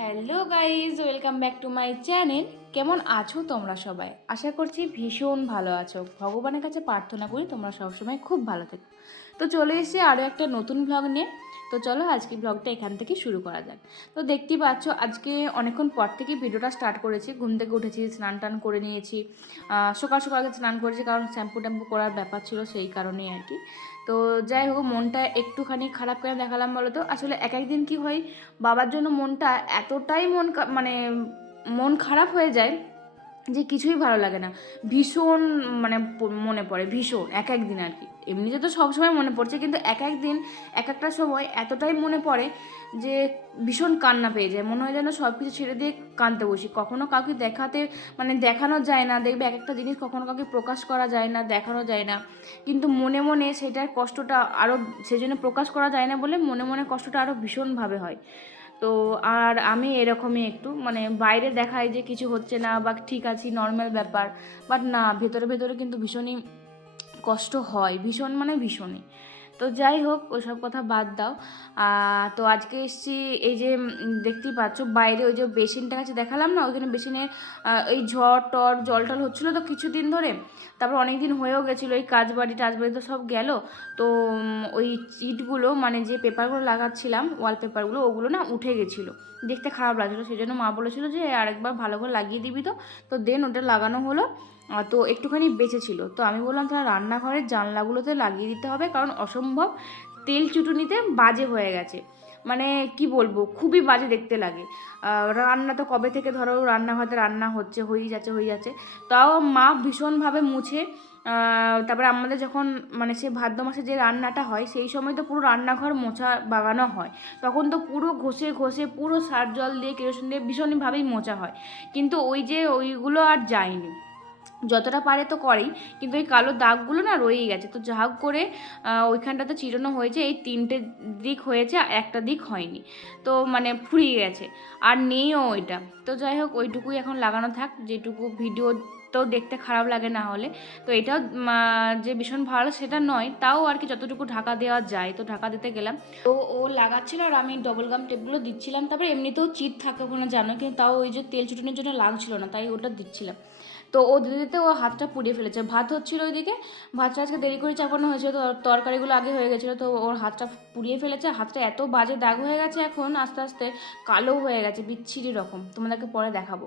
Hello guys welcome back to my channel. কেমন আছো তোমরা সবাই? আশা করছি ভীষণ ভালো আছো। ভগবানের কাছে প্রার্থনা করি তোমরা সবসময় খুব ভালো থেকো। তো চলে এসেছি আরও একটা নতুন ব্লগ নিয়ে। তো চলো আজকে ব্লগটা এখান থেকে শুরু করা যাক। তো দেখতেই পাচ্ছ, আজকে অনেকক্ষণ পর থেকে ভিডিওটা স্টার্ট করেছি। ঘুম থেকে উঠেছি, স্নান টান করে নিয়েছি। সকাল সকাল স্নান করেছি, কারণ শ্যাম্পু ট্যাম্পু করার ব্যাপার ছিল সেই কারণেই আর কি। তো যাই হোক, মনটা একটুখানি খারাপ কেন দেখালাম বলো তো আসলে এক একদিন কি হয়, বাবার জন্য মনটা এতটাই মন মানে মন খারাপ হয়ে যায় যে কিছুই ভালো লাগে না। ভীষণ মানে মনে পড়ে, ভীষণ এক এক দিন আর কি। এমনিতে তো সবসময় মনে পড়ছে, কিন্তু এক এক দিন এক একটা সময় এতটাই মনে পড়ে যে ভীষণ কান্না পেয়ে যায়। মনে হয় যেন সব কিছু ছেড়ে দিয়ে কাঁদতে বসি। কখনো কাউকে দেখাতে মানে দেখানো যায় না, দেখবে এক একটা জিনিস কখনো কাউকে প্রকাশ করা যায় না, দেখানো যায় না। কিন্তু মনে মনে সেটার কষ্টটা আরও সেই জন্য প্রকাশ করা যায় না বলে মনে মনে কষ্টটা আরও ভীষণভাবে হয়। তো আর আমি এরকমই একটু মানে বাইরে দেখায় যে কিছু হচ্ছে না বা ঠিক আছি নর্মাল ব্যাপার বাট না, ভেতরে ভেতরে কিন্তু ভীষণই কষ্ট হয়, ভীষণ মানে ভীষণই। তো যাই হোক ওইসব কথা বাদ দাও। তো আজকে এসছি এই যে দেখতেই পাচ্ছ বাইরে ওই যে বেসিনটা কাছে দেখালাম না ওইখানে বেসিনে আহ, এই ঝড় টর জল টল হচ্ছিল তো কিছুদিন ধরে। তারপর অনেক দিন হয়েও গেছিল এই কাজ বাড়ি টাজ বাড়ি তো সব গেল। তো ওই চিটগুলো মানে যে পেপারগুলো লাগাচ্ছিলাম ওয়ালপেপারগুলো ওগুলো না উঠে গেছিল। দেখতে খারাপ লাগছিল সেই জন্য মা বলেছিলো যে আরেকবার ভালো করে লাগিয়ে দিবি তো। তো দেন ওটা লাগানো হলো। তো একটুখানি বেঁচেছিল তো আমি বললাম, তাহলে রান্নাঘরের জানলাগুলোতে লাগিয়ে দিতে হবে, কারণ অসম্ভব তেল চুটুনিতে বাজে হয়ে গেছে। মানে কি বলব, খুবই বাজে দেখতে লাগে। রান্না তো কবে থেকে ধরো রান্নাঘরে রান্না হচ্ছে, হয়েই যাচ্ছে হয়ে যাচ্ছে। তাও মা ভীষণভাবে মুছে তারপরে আমাদের যখন মানে সে ভাদ্র মাসে যে রান্নাটা হয়, সেই সময় তো পুরো রান্নাঘর মোছা বাগানো হয়। তখন তো পুরো ঘষে ঘষে, পুরো সার জল দিয়ে, কেরোসিন দিয়ে ভীষণভাবেই মোছা হয়। কিন্তু ওই যে ওইগুলো আর যায়নি। যতটা পারে তো করেই, কিন্তু ওই কালো দাগগুলো না রয়েই গেছে। তো যা হোক করে ওইখানটাতে চিরানো হয়েছে, এই তিনটে দিক হয়েছে একটা দিক হয়নি। তো মানে ফুরিয়ে গেছে, আর নেইও ওইটা। তো যাই হোক, ওইটুকুই এখন লাগানো থাক, যেটুকু ভিডিও তো দেখতে খারাপ লাগে না হলে। তো এটাও যে ভীষণ ভালো সেটা নয়, তাও আর কি যতটুকু ঢাকা দেওয়া যায়, তো ঢাকা দিতে গেলাম। তো ও লাগাচ্ছিল আর আমি ডবল গাম টেপগুলো দিচ্ছিলাম, তারপরে এমনিতেও চিট থাকে ওখানে, জানো, কিন্তু তাও ওই যে তেল চুটুনির জন্য লাগছিল না, তাই ওটা দিচ্ছিলাম। তো ও দিতে ও হাতটা পুড়িয়ে ফেলেছে। ভাত হচ্ছিল ওইদিকে ভাতটা আজকে দেরি করে চাপানো হয়েছে, তো তরকারিগুলো আগে হয়ে গেছিল, তো ওর হাতটা পুড়িয়ে ফেলেছে। হাতটা এত বাজে দাগ হয়ে গেছে এখন, আস্তে আস্তে কালো হয়ে গেছে, বিচ্ছিরি রকম। তোমাদেরকে পরে দেখাবো।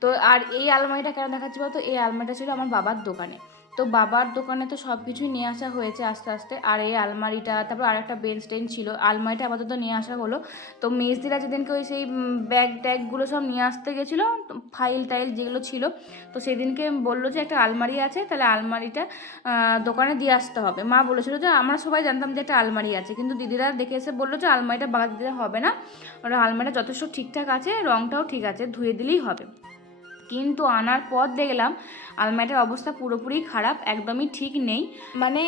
তো আর এই আলমারিটা কেন দেখাচ্ছি বলতো? এই আলমারিটা ছিল আমার বাবার দোকানে। তো বাবার দোকানে তো সব কিছুই নিয়ে আসা হয়েছে আস্তে আস্তে। আর এই আলমারিটা, তারপর আর একটা বেঞ্চ টেঞ্চ ছিল। আলমারিটা আপাতত নিয়ে আসা হলো। তো মেজদিরা যেদিনকে ওই সেই ব্যাগ ট্যাগগুলো সব নিয়ে আসতে গেছিল, ফাইল টাইল যেগুলো ছিল, তো সেদিনকে বলল যে একটা আলমারি আছে, তাহলে আলমারিটা দোকানে দিয়ে আসতে হবে। মা বলেছিল যে আমরা সবাই জানতাম যে একটা আলমারি আছে, কিন্তু দিদিরা দেখে এসে বলল যে আলমারিটা বাগাতে দিতে হবে না। ওটা আলমারিটা যথেষ্ট ঠিকঠাক আছে রঙটাও ঠিক আছে, ধুয়ে দিলেই হবে। কিন্তু আনার পর দেখলাম আলমারিটার অবস্থা পুরোপুরি খারাপ, একদমই ঠিক নেই। মানে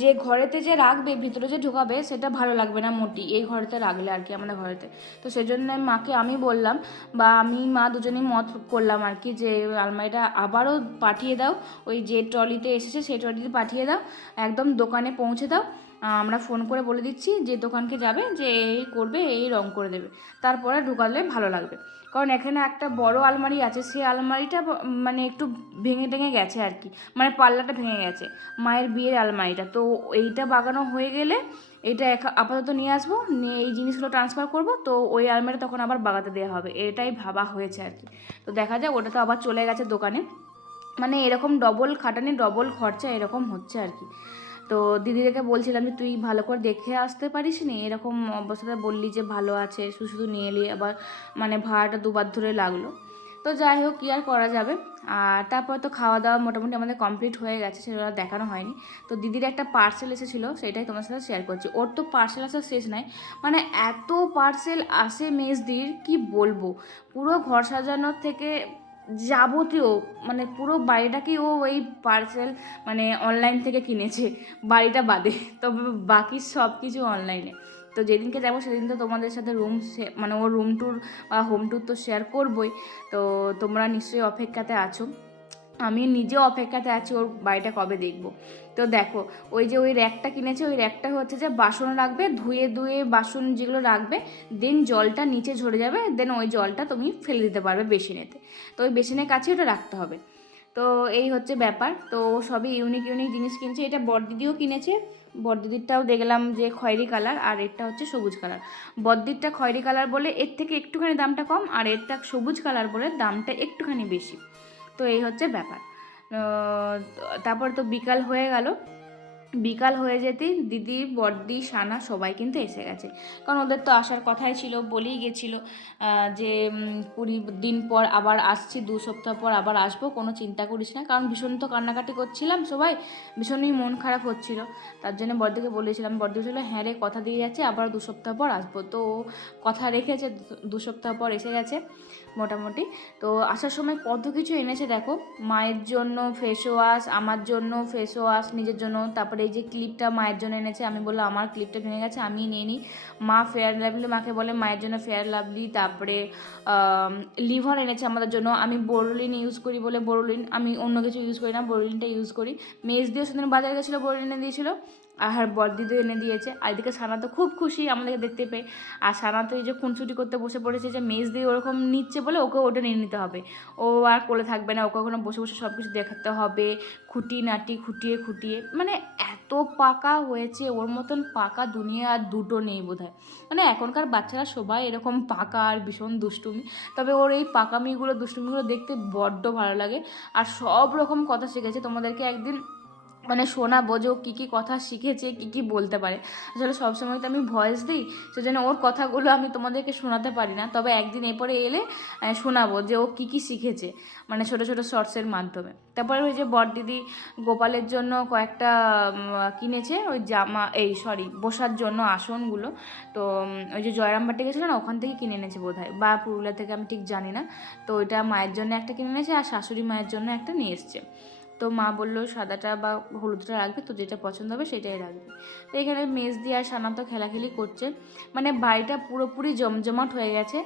যে ঘরেতে যে রাখবে, ভিতরে যে ঢোকাবে, সেটা ভালো লাগবে না মোটি। এই ঘরেতে রাখলে আর কি, আমাদের ঘরেতে। তো সেই জন্য মাকে আমি বললাম বা আমি মা দুজনেই মত করলাম আর কি যে, আলমারিটা আবারও পাঠিয়ে দাও। ওই যে ট্রলিতে এসেছে, সেই ট্রলিতে পাঠিয়ে দাও। একদম দোকানে পৌঁছে দাও। আমরা ফোন করে বলে দিচ্ছি যে দোকানকে যাবে, যে এই করবে, এই রং করে দেবে। তারপরে ঢুকালে ভালো লাগবে। কারণ এখানে একটা বড় আলমারি আছে, সেই আলমারিটা মানে একটু ভেঙে টেঙে গেছে আর কি। মানে পাল্লাটা ভেঙে গেছে, মায়ের বিয়ের আলমারিটা। তো এইটা বাগানো হয়ে গেলে এটা একা- আপাতত নিয়ে আসব, নিয়ে এই জিনিসগুলো ট্রান্সফার করব। তো ওই আলমারি তখন আবার বাগাতে দেওয়া হবে, এটাই ভাবা হয়েছে আর কি। তো দেখা যাক, ওটা তো আবার চলে গেছে দোকানে। মানে এরকম ডবল খাটানি ডবল খরচা এরকম হচ্ছে আর কি। তো দিদিদেরকে বলছিলাম যে, তুই ভালো করে দেখে আসতে পারিস নি? এরকম অবস্থাতে বললি যে, ভালো আছে, শুধু শুধু নিয়ে এলি। আবার মানে ভাড়াটা দুবার ধরে লাগল। তো যাই হোক, কী আর করা যাবে? আর তারপর তো খাওয়া দাওয়া মোটামুটি আমাদের কমপ্লিট হয়ে গেছে, সেটা দেখানো হয়নি। তো দিদির একটা পার্সেল এসেছিল, সেটাই তোমার সাথে শেয়ার করছি। ওর তো পার্সেল আসার শেষ নাই। মানে এত পার্সেল আসে মেজদির, কি বলব? পুরো ঘর সাজানোর থেকে যাবতীয় মানে পুরো বাড়িটাকেই ও ওই পার্সেল মানে অনলাইন থেকে কিনেছে। বাড়িটা বাদে, তবে বাকি সব কিছু অনলাইনে তো যেদিনকে যাব সেদিন তো তোমাদের সাথে রুম মানে ওর রুম ট্যুর বা হোম ট্যুর তো শেয়ার করবই। তো তোমরা নিশ্চয়ই অপেক্ষাতে আছো। আমি নিজেও অপেক্ষাতে আছি ওর বাড়িটা কবে দেখব। তো দেখো, ওই যে ওই র্যাকটা কিনেছে, ওই র্যাকটা হচ্ছে যে বাসন রাখবে, ধুয়ে ধুয়ে বাসন যেগুলো রাখবে দেন জলটা নিচে ঝরে যাবে দেন ওই জলটা তুমি ফেলে দিতে পারবে বেসিনেতে। তো ওই বেসিনের কাছে ওটা রাখতে হবে। তো এই হচ্ছে ব্যাপার। তো সবই ইউনিক ইউনিক জিনিস কিনছে। এটা বড়দিদিও কিনেছে। বড়দিদিরটাও দেখলাম যে খয়েরি কালার, আর এরটা হচ্ছে সবুজ কালার। বড়দিরটা খয়েরি কালার বলে এর থেকে একটুখানি দামটা কম, আর এরটা সবুজ কালার বলে দামটা একটুখানি বেশি। তো এই হচ্ছে ব্যাপার। তারপর তো বিকাল হয়ে গেল। বিকাল হয়ে যেতেই দিদি, বড়দি সানা সবাই কিন্তু এসে গেছে। কারণ ওদের তো আসার কথাই ছিল, বলেই গেছিল যে কুড়ি দিন পর আবার আসছি, দু সপ্তাহ পর আবার আসব, কোনো চিন্তা করিস না। কারণ ভীষণ তো কান্নাকাটি করছিলাম সবাই, ভীষণই মন খারাপ হচ্ছিল। তার জন্য বড়দিকে বলেছিলাম, বড়দি ছিল হ্যাঁ রে, কথা দিয়ে যাচ্ছে, আবার দু সপ্তাহ পর আসব। তো ও কথা রেখেছে, দু সপ্তাহ পর এসে গেছে। মোটামুটি। তো আসার সময় কত কিছু এনেছে দেখো। মায়ের জন্য ফেস ওয়াশ আমার জন্য ফেস ওয়াশ নিজের জন্য। তারপরে এই যে ক্লিপটা মায়ের জন্য এনেছে, আমি বললাম, আমার ক্লিপটা ভেঙে গেছে আমি নিয়ে নিই। মা ফেয়ার লাভলি মাকে বলে, মায়ের জন্য ফেয়ার লাভলি তারপরে লিভার এনেছে আমাদের জন্য। আমি বোরোলিন ইউজ করি বলে বোরোলিন আমি অন্য কিছু ইউজ করি না বোরোলিনটা ইউজ করি। মেজ দিয়েও সেদিন বাজার গেছিল বোরোলিন দিয়েছিলো। আর বড়দিদিও এনে দিয়েছে। আর এদিকে সানা তো খুব খুশি আমাদেরকে দেখতে পেয়ে। আর সানা তো এই যে খুনসুটি করতে বসে পড়েছে যে মেজ দিয়ে ওরকম নিচ্ছে বলে ওকে ওটা নিয়ে নিতে হবে। ও আর কোলে থাকবে না, ওকে ওখানে বসে বসে সব কিছু দেখাতে হবে। খুঁটি নাটি খুঁটিয়ে খুঁটিয়ে। মানে এত পাকা হয়েছে, ওর মতন পাকা দুনিয়া আর দুটো নেই বোধ হয় মানে এখনকার বাচ্চারা সবাই এরকম পাকা আর ভীষণ দুষ্টুমি। তবে ওর এই পাকামিগুলো, দুষ্টুমিগুলো দেখতে বড্ড ভালো লাগে। আর সব রকম কথা শিখেছে। তোমাদেরকে একদিন মানে শোনাবো যে ও কী কী কথা শিখেছে, কী কী বলতে পারে। আসলে সবসময় তো আমি ভয়েস দিই, সেজন্য ওর কথাগুলো আমি তোমাদেরকে শোনাতে পারি না। তবে একদিন এরপরে এলে শোনাবো যে ও কী কী শিখেছে মানে ছোটো ছোটো শর্টসের মাধ্যমে। তারপরে ওই যে বড়দিদি গোপালের জন্য কয়েকটা কিনেছে, ওই জামা, এই সরি, বসার জন্য আসনগুলো। তো ওই যে জয়রামবাটি গেছিল না, ওখান থেকে কিনে এনেছে বোধ হয় বা পুরুলিয়া থেকে, আমি ঠিক জানি না। তো ওইটা মায়ের জন্য একটা কিনে এনেছে, আর শাশুড়ি মায়ের জন্য একটা নিয়ে এসছে। তো মা বলল, সাদাটা বা হলুদটা রাখবে তো যেটা পছন্দ হবে সেটাই রাখবে। তো এখানে মেজ দিয়ে আর সানা তো খেলাখেলি করছে। মানে বাড়িটা পুরোপুরি জমজমাট হয়ে গেছে।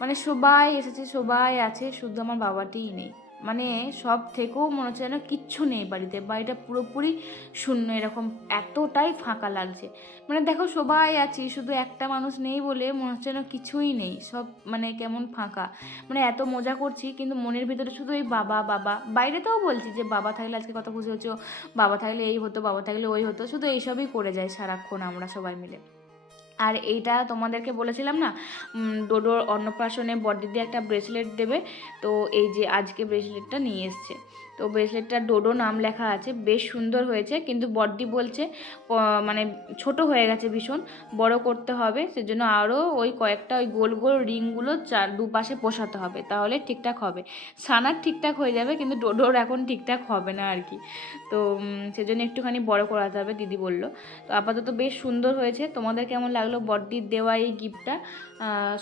মানে সবাই এসেছে, সবাই আছে, শুধু আমার বাবাটিই নেই। মানে সব থেকেও মনে হচ্ছে যেন কিচ্ছু নেই বাড়িতে বাড়িটা পুরোপুরি শূন্য, এরকম এতটাই ফাঁকা লাগছে। মানে দেখো সবাই আছি, শুধু একটা মানুষ নেই বলে মনে হচ্ছে যেন কিছুই নেই, সব মানে কেমন ফাঁকা। মানে এত মজা করছি, কিন্তু মনের ভিতরে শুধু এই বাবা বাবা। বাইরে বাইরেতেও বলছি যে বাবা থাকলে আজকে কত খুশি হচ্ছে, বাবা থাকলে এই হতো, বাবা থাকলে ওই হতো, শুধু এইসবই করে যায় সারাক্ষণ আমরা সবাই মিলে। আর এইটা তোমাদেরকে বলেছিলাম না ডোডোর অন্নপ্রাশনে বড়দিদি একটা ব্রেসলেট দেবে, তো এই যে আজকে ব্রেসলেটটা নিয়ে এসছে। তো ব্রেসলেটটা ডোডো নাম লেখা আছে। বেশ সুন্দর হয়েছে, কিন্তু বড়দি বলছে মানে ছোট হয়ে গেছে ভীষণ, বড় করতে হবে। সেজন্য আরও ওই কয়েকটা ওই গোল গোল রিংগুলো চার দুপাশে পোষাতে হবে, তাহলে ঠিকঠাক হবে। সানার ঠিকঠাক হয়ে যাবে, কিন্তু ডোডোর এখন ঠিকঠাক হবে না আর কি। তো সেজন্য একটুখানি বড় করাতে হবে, দিদি বলল। তো আপাতত বেশ সুন্দর হয়েছে। তোমাদের কেমন লাগল বড়দির দেওয়া এই গিফটটা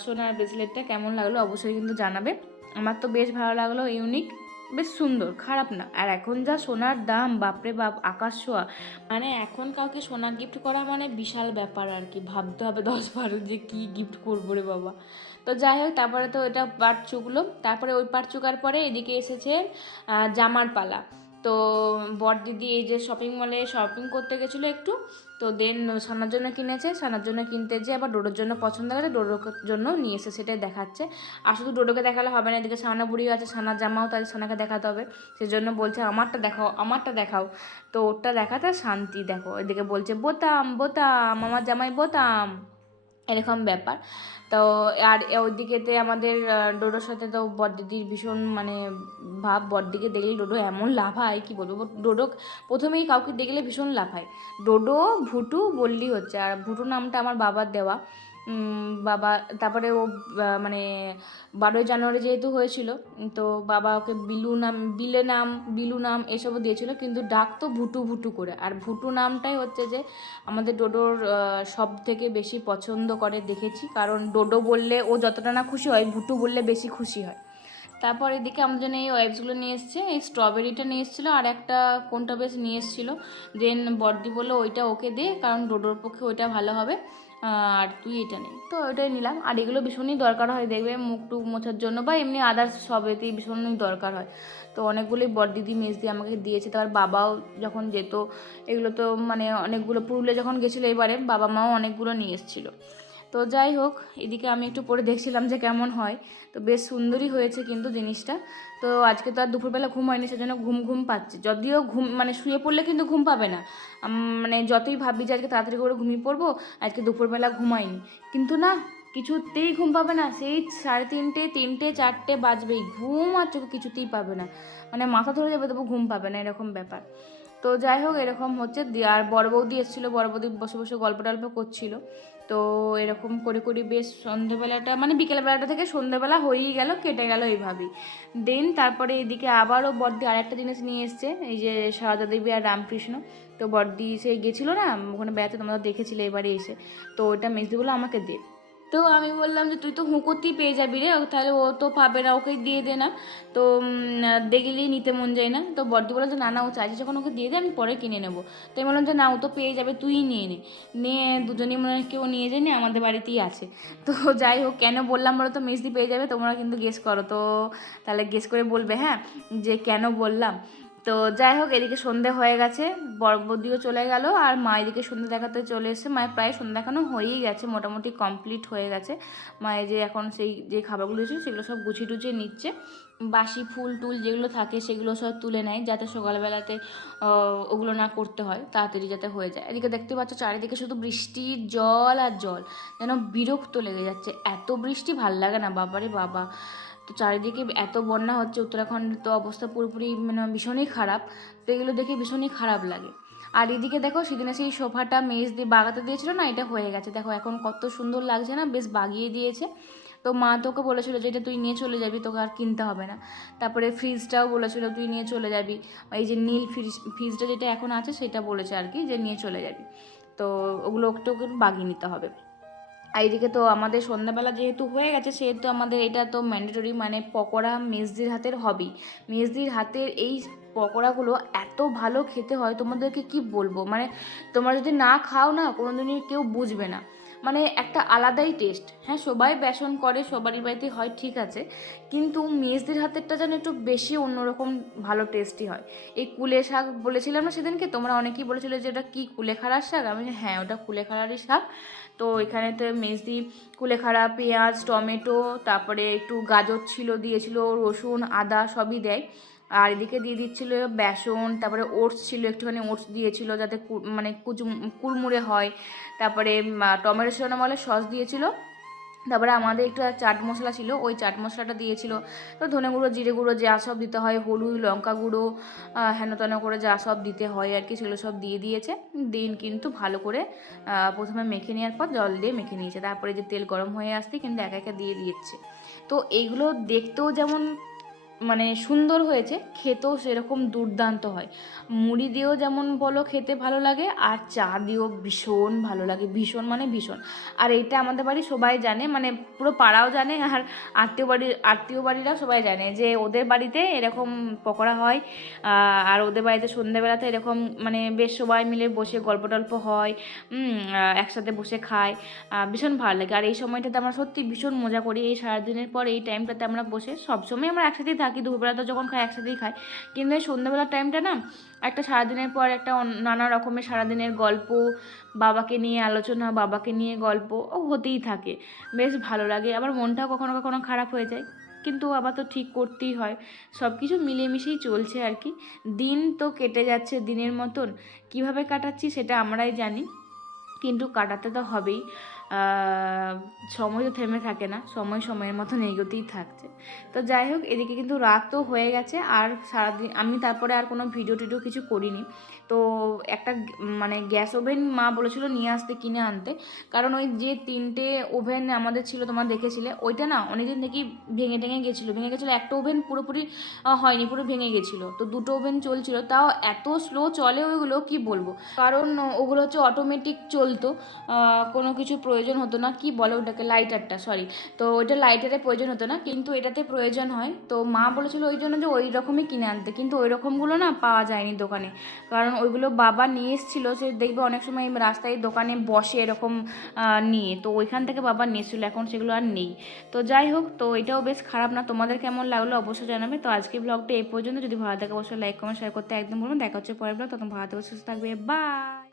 সোনার ব্রেসলেটটা কেমন লাগল অবশ্যই কিন্তু জানাবে। আমার তো বেশ ভালো লাগল ইউনিক বেশ সুন্দর, খারাপ না। আর এখন যা সোনার দাম, বাপরে বাপ, আকাশ ছোঁয়া। মানে এখন কাউকে সোনা গিফট করা মানে বিশাল ব্যাপার আর কি। ভাবতে হবে দশ বারো যে কী গিফট করব রে বাবা। তো যাই হোক, তারপরে তো এটা পাট চুকলো। তারপরে ওই পাট চুকার পরে এদিকে এসেছে জামার পালা। তো বর দিদি এই যে শপিং মলে শপিং করতে গেছিল একটু। তো দেন সানার জন্য কিনেছে, সানার জন্য কিনতে যে আবার ডোডোর জন্য পছন্দ করে ডোডোর জন্য নিয়ে এসে সেটাই দেখাচ্ছে। আর শুধু ডোডোকে দেখালে হবে না, এদিকে সানা বুড়িও আছে সানার জামাও তাদের সানাকে দেখাতে হবে। সেজন্য বলছে, আমারটা দেখাও আমারটা দেখাও। তো ওরটা দেখাতে শান্তি দেখো, এদিকে বলছে, বোতাম বোতাম, আমার জামাই বোতাম। এরকম ব্যাপার। তো আর ওইদিকেতে আমাদের ডোডোর সাথে তো বড়দিদির ভীষণ মানে ভাব। বড়দিকে দেখলে ডোডো এমন লাফায়, কি বলব? ডোডো প্রথমেই কাউকে দেখলে ভীষণ লাফায়। ডোডো, ভুটু, বললি হচ্ছে। আর ভুটু নামটা আমার বাবার দেওয়া। বাবা, তারপরে ও মানে বারোই জানুয়ারি যেহেতু হয়েছিল তো বাবা ওকে বিলু নাম, বিলে নাম, বিলু নাম এসবও দিয়েছিল, কিন্তু ডাক তো ভুটু ভুটু করে। আর ভুটু নামটাই হচ্ছে যে আমাদের ডোডোর সব থেকে বেশি পছন্দ করে দেখেছি, কারণ ডোডো বললে ও যতটা না খুশি হয়, ভুটু বললে বেশি খুশি হয়। তারপর এদিকে আমাদের জন্য এই ওয়েবসগুলো নিয়ে এসছে, এই স্ট্রবেরিটা নিয়ে এসেছিল, আর একটা কোনটা বেশ নিয়ে এসেছিল, দেন বর্দি বলল ওইটা ওকে দে, কারণ ডোডোর পক্ষে ওইটা ভালো হবে। আর তুই এটা নে। তো ওটাই নিলাম। আর এগুলো ভীষণই দরকার হয় দেখবে, মুখ টুক মোছার জন্য বা এমনি আদার্স সবেতেই ভীষণই দরকার হয়। তো অনেকগুলোই বড় দিদি মেজ দিয়ে আমাকে দিয়েছে। তার বাবাও যখন যেত, এগুলো তো মানে অনেকগুলো পুরুলিয়া যখন গেছিল এবারে বাবা মাও অনেকগুলো নিয়ে এসেছিল। তো যাই হোক, এদিকে আমি একটু পরে দেখছিলাম যে কেমন হয়। তো বেশ সুন্দরই হয়েছে কিন্তু জিনিসটা। তো আজকে তো আর দুপুরবেলা ঘুম হয়নি, সেজন্য ঘুম ঘুম পাচ্ছে। যদিও ঘুম মানে শুয়ে পড়লে কিন্তু ঘুম পাবে না। মানে যতই ভাবি যে আজকে তাড়াতাড়ি করে ঘুমিয়ে পড়ব, আজকে দুপুরবেলা ঘুমাইনি। কিন্তু না, কিছুতেই ঘুম পাবে না। সেই সাড়ে তিনটে তিনটে, চারটে বাজবেই। ঘুম আর চোখে কিছুতেই পাবে না। মানে মাথা ধরে যাবে, তবু ঘুম পাবে না, এরকম ব্যাপার। তো যাই হোক, এরকম হচ্ছে। আর বড় বৌদি এসেছিল, বড় বৌদি বসে বসে গল্প টল্প করছিল। তো এরকম করে করে বেশ সন্ধেবেলাটা মানে বিকেলবেলাটা থেকে সন্ধেবেলা হয়েই গেল, কেটে গেল এইভাবেই। দেন তারপরে এদিকে আবারও বড়দি আরেকটা জিনিস নিয়ে এসছে, এই যে সারদা দেবী আর রামকৃষ্ণ। তো বড়দি সে গেছিল না, ওখানে বেড়াতে, তোমরা দেখেছিলে এবারে এসে। তো ওটা মেজদি আমাকে দে। তো আমি বললাম যে, তুই তো হুঁকোতেই পেয়ে যাবি রে, তাহলে ও তো পাবে না ওকে দিয়ে দে না। তো দেখলেই নিতে মন যায় না। তো বড়দি বললাম যে, না না, ও চাইছে যখন ওকে দিয়ে দে, আমি পরে কিনে নেব। তো আমি বললাম যে, না, ও তো পেয়ে যাবে, তুই নিয়ে নে। নিয়ে দুজনেই মনে হয় কেউ নিয়ে যায়নি আমাদের বাড়িতেই আছে। তো যাই হোক, কেন বললাম বলো তো মেজদি পেয়ে যাবে, তোমরা কিন্তু গেস করো। তো তাহলে গেস করে বলবে হ্যাঁ যে কেন বললাম। তো যাই হোক, এদিকে সন্ধে হয়ে গেছে বড়দিও চলে গেল, আর মা এদিকে সন্ধে দেখাতে চলে এসেছে। মায়ের প্রায় সন্ধে দেখানো হয়েই গেছে, মোটামুটি কমপ্লিট হয়ে গেছে। মায়ের যে এখন সেই যে খাবারগুলো ছিল সেগুলো সব গুছিয়ে টুছিয়ে নিচ্ছে। বাসি ফুল টুল যেগুলো থাকে, সেগুলো সব তুলে নেয়, যাতে সকালবেলাতে ওগুলো না করতে হয়, তাড়াতাড়ি যাতে হয়ে যায়। এদিকে দেখতে পাচ্ছ, চারিদিকে শুধু বৃষ্টির জল আর জল, যেন বিরক্ত লেগে যাচ্ছে। এত বৃষ্টি, ভালো লাগে না, বাবারে বাবা। তো চারিদিকে এত বন্যা হচ্ছে উত্তরাখণ্ডের তো অবস্থা পুরোপুরি মানে ভীষণই খারাপ তো এগুলো দেখে ভীষণই খারাপ লাগে। আর এদিকে দেখো, সেদিনে সেই সোফাটা মেজ দিয়ে বাগাতে দিয়েছিল না, এটা হয়ে গেছে। দেখো, এখন কত সুন্দর লাগছে না, বেশ বাগিয়ে দিয়েছে। তো মা তোকে বলেছিল যে, এটা তুই নিয়ে চলে যাবি, তোকে আর কিনতে হবে না। তারপরে ফ্রিজটাও বলেছিল, তুই নিয়ে চলে যাবি। এই যে নীল ফ্রিজ ফ্রিজটা যেটা এখন আছে, সেটা বলেছে আর কি যে, নিয়ে চলে যাবি। তো ওগুলো একটু একটু বাগিয়ে নিতে হবে। আর এদিকে তো আমাদের সন্ধ্যাবেলা যেহেতু হয়ে গেছে, সেহেতু আমাদের এটা তো ম্যান্ডেটরি মানে পকোড়া মেজদির হাতের হবি মেজদির হাতের এই পকোড়াগুলো এত ভালো খেতে হয়, তোমাদেরকে কি বলব? মানে তোমরা যদি না খাও না, কোনোদিনই কেউ বুঝবে না। মানে একটা আলাদাই টেস্ট হ্যাঁ সবাই বেসন করে, সবারই বাড়িতে হয়, ঠিক আছে। কিন্তু মেজদির হাতেরটা যেন একটু বেশি অন্যরকম ভালো টেস্টি হয়। এই কুলে শাক বলেছিলাম না সেদিনকে? তোমরা অনেকেই বলেছিলে যে ওটা কি কুলেখাড়ার শাক? আমি হ্যাঁ ওটা কুলেখাড়ারই শাক। তো এখানে তো মেজদি কুলেখাড়া পেঁয়াজ, টমেটো, তারপরে একটু গাজর ছিল, দিয়েছিল, রসুন, আদা সবই দেয়। আর এদিকে দিয়ে দিচ্ছিল বেসন তারপরে ওটস ছিল একটুখানি ওটস দিয়েছিল যাতে মানে কুচু কুড়মুড়ে হয়। তারপরে টমেটো ছিল না বলে সস দিয়েছিল। তারপরে আমাদের একটু চাট মশলা ছিল ওই চাট মশলাটা দিয়েছিল। তো ধনে গুঁড়ো জিরে গুঁড়ো যা সব দিতে হয় হলুদ লঙ্কা গুঁড়ো আহ, হেন তেন করে যা সব দিতে হয় আর কি সেগুলো সব দিয়ে দিয়েছে। দিন কিন্তু ভালো করে প্রথমে মেখে নেওয়ার পর জল দিয়ে মেখে নিয়েছে। তারপরে যে তেল গরম হয়ে আসতে কিন্তু একা একা দিয়ে দিয়েছে তো এইগুলো দেখতেও যেমন মানে সুন্দর হয়েছে, খেতেও সেরকম দুর্দান্ত হয়। মুড়ি দিয়েও যেমন বলো খেতে ভালো লাগে, আর চা দিয়েও ভীষণ ভালো লাগে, ভীষণ মানে ভীষণ। আর এটা আমাদের বাড়ি সবাই জানে মানে পুরো পাড়াও জানে, আর আত্মীয় বাড়ির, আত্মীয় বাড়িরা সবাই জানে যে ওদের বাড়িতে এরকম পকোড়া হয় আর ওদের বাড়িতে সন্ধ্যেবেলাতে এরকম মানে বেশ সবাই মিলে বসে গল্প টল্প হয় একসাথে বসে খায় ভীষণ ভালো লাগে। আর এই সময়টাতে আমরা সত্যি ভীষণ মজা করি, এই সারাদিনের পর এই টাইমটাতে আমরা বসে সবসময় আমরা একসাথেই থাকি, দুপুরবেলা তো যখন খাই, একসাথেই খাই। কিন্তু এই সন্ধ্যাবেলার টাইমটা না, একটা সারাদিনের পর একটা নানা রকমের সারাদিনের গল্প, বাবাকে নিয়ে আলোচনা, বাবাকে নিয়ে গল্প, ও হতেই থাকে। বেশ ভালো লাগে। আবার মনটাও কখনো কখনো খারাপ হয়ে যায়। কিন্তু আবার তো ঠিক করতেই হয়। সব কিছু মিলেমিশেই চলছে আর কি। দিন তো কেটে যাচ্ছে দিনের মতন। কীভাবে কাটাচ্ছি সেটা আমরাই জানি। কিন্তু কাটাতে তো হবেই। সময় তো থেমে থাকে না, সময় সময়ের মতন এগোতেই থাকছে। তো যাই হোক, এদিকে কিন্তু রাতও হয়ে গেছে, আর সারাদিন, আমি তারপরে আর কোনো ভিডিও টিডিও কিছু করিনি। তো একটা মানে গ্যাস ওভেন মা বলেছিল নিয়ে আসতে, কিনে আনতে। কারণ ওই যে তিনটে ওভেন আমাদের ছিল, তোমরা দেখেছিলে? ওইটা না, অনেকদিন থেকেই ভেঙে টেঙে গেছিল। ভেঙে গেছিল, একটা ওভেন পুরোপুরি হয়নি, পুরো ভেঙে গেছিল। তো দুটো ওভেন চলছিল, তাও এত স্লো চলে ওইগুলো, কি বলব? কারণ ওগুলো হচ্ছে অটোমেটিক চলতো কোনো কিছু প্রয়োজন প্রয়োজন হতো না, কি বলে ওটাকে লাইটারটা সরি তো ওইটা লাইটারের প্রয়োজন হতো না, কিন্তু এটাতে প্রয়োজন হয়। তো মা বলেছিল ওই জন্য যে ওই রকমই কিনে আনতে, কিন্তু ওই রকমগুলো না পাওয়া যায়নি দোকানে। কারণ ওইগুলো বাবা নিয়ে এসেছিল, সে দেখবে অনেক সময় রাস্তায় দোকানে বসে এরকম নিয়ে। তো ওইখান থেকে বাবা এসেছিল এখন সেগুলো আর নেই। তো যাই হোক, তো এটাও বেশ খারাপ না। তোমাদের কেমন লাগল অবশ্যই জানাবে। তো আজকে ব্লগটা এই পর্যন্ত। যদি ভালো থাকে অবশ্যই লাইক কমেন্ট শেয়ার করতে একদম বলবেন দেখা হচ্ছে পরের ব্লগ তখন ভালো থেকে, সুস্থ থাকবে। বাই